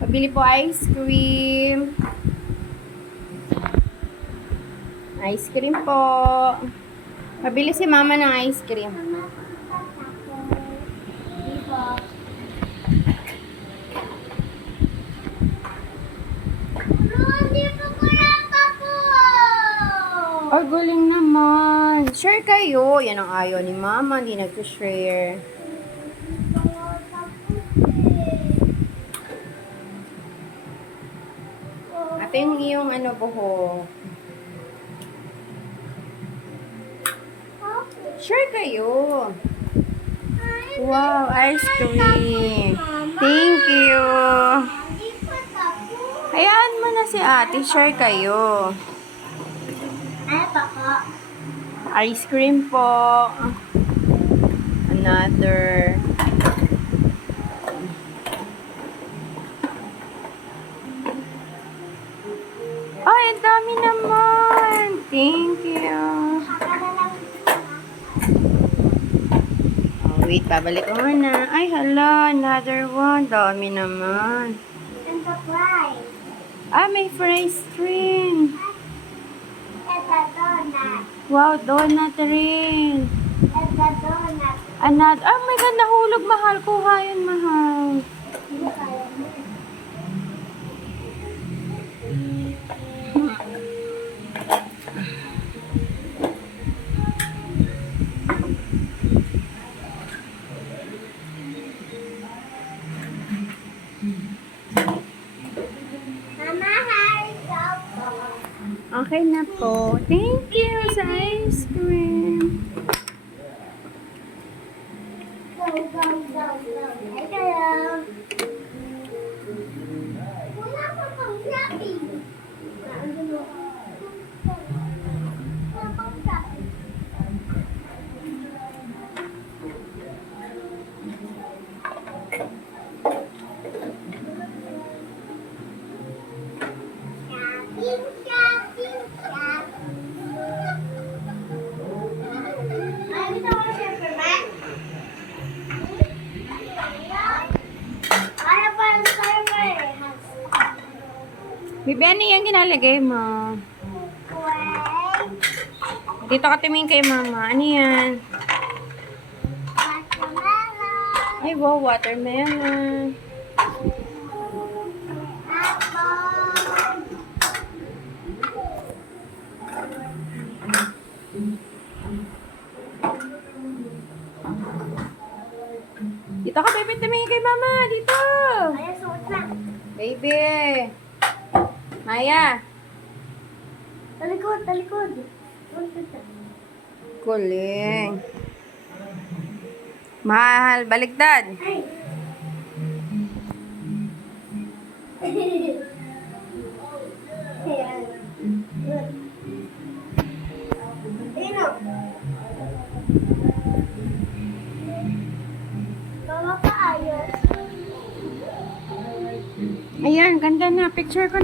Pabili po ice cream. Ice cream po. Pabili si mama ng ice cream. Oh, galing naman. Share kayo. Yan ang ayaw ni mama. Hindi nag-share. Ate yung iyong buhok. Share kayo. Wow, ice cream. Thank you. Hayaan mo na si ate. Share kayo. Ice cream po. Another. Ay, ang dami naman. Thank you. Oh, wait, babalik ko muna. Ay, hala. Another one. Dami naman. And the fries. Ah, may fries rin. And the donut. Wow, donut rin. And the donut. Another. Ah, may ganda hulog. Mahal. Kuha yun, mahal. Hindi kaya mo. Mama, hurry up. Okay na po. Thank you sa ice cream. Go, go, go, go. Ay, hello. Wala pa pang shopping. Wala pang shopping. Shopping, shopping, shopping. Ay, gusto mo ng peppermint? Kaya pa yung peppermint. Bibi, ano yung ginalagay mo? Wait. Dito ka tumingin kay mama. Ano yan? Watermelon. Ay, wow, watermelon. Apple. Dito ka, baby, tumingin kay mama. Dito. Ay, suot na. Baby. Maya. Talikod, talikod. Kuling. Mahal, baliktad. Ay. Ayan. Sino? Bawa ka ayos. Ayan, ganda na. Picture ko na.